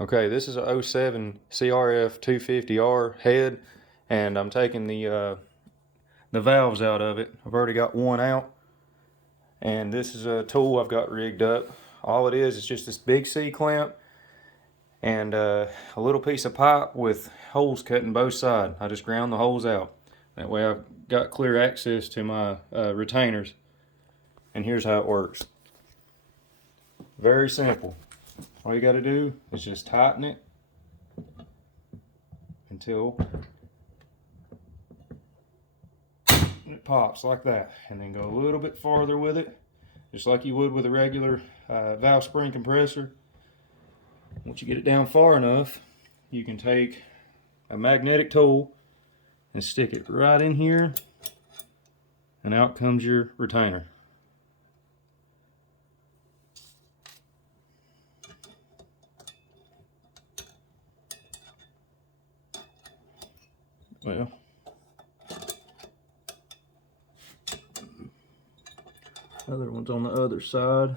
Okay, this is a '07 CRF 250R head, and I'm taking the valves out of it. I've already got one out, and this is a tool I've got rigged up. All it is just this big C-clamp and a little piece of pipe with holes cut in both sides. I just ground the holes out. That way I've got clear access to my retainers. And here's how it works. Very simple. All you got to do is just tighten it until it pops like that, and then go a little bit farther with it, just like you would with a regular valve spring compressor. Once you get it down far enough, you can take a magnetic tool and stick it right in here, and out comes your retainer. Well, other one's on the other side.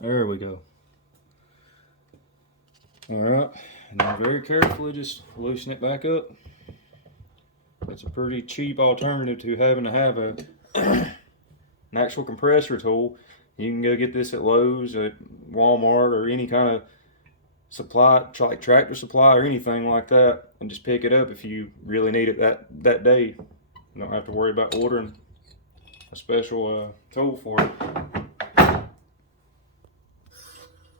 There we go. Alright, and then very carefully just loosen it back up. That's a pretty cheap alternative to having to have an actual compressor tool. You can go get this at Lowe's, at Walmart, or any kind of supply, like Tractor Supply or anything like that, and just pick it up if you really need it that day. You don't have to worry about ordering a special tool for it.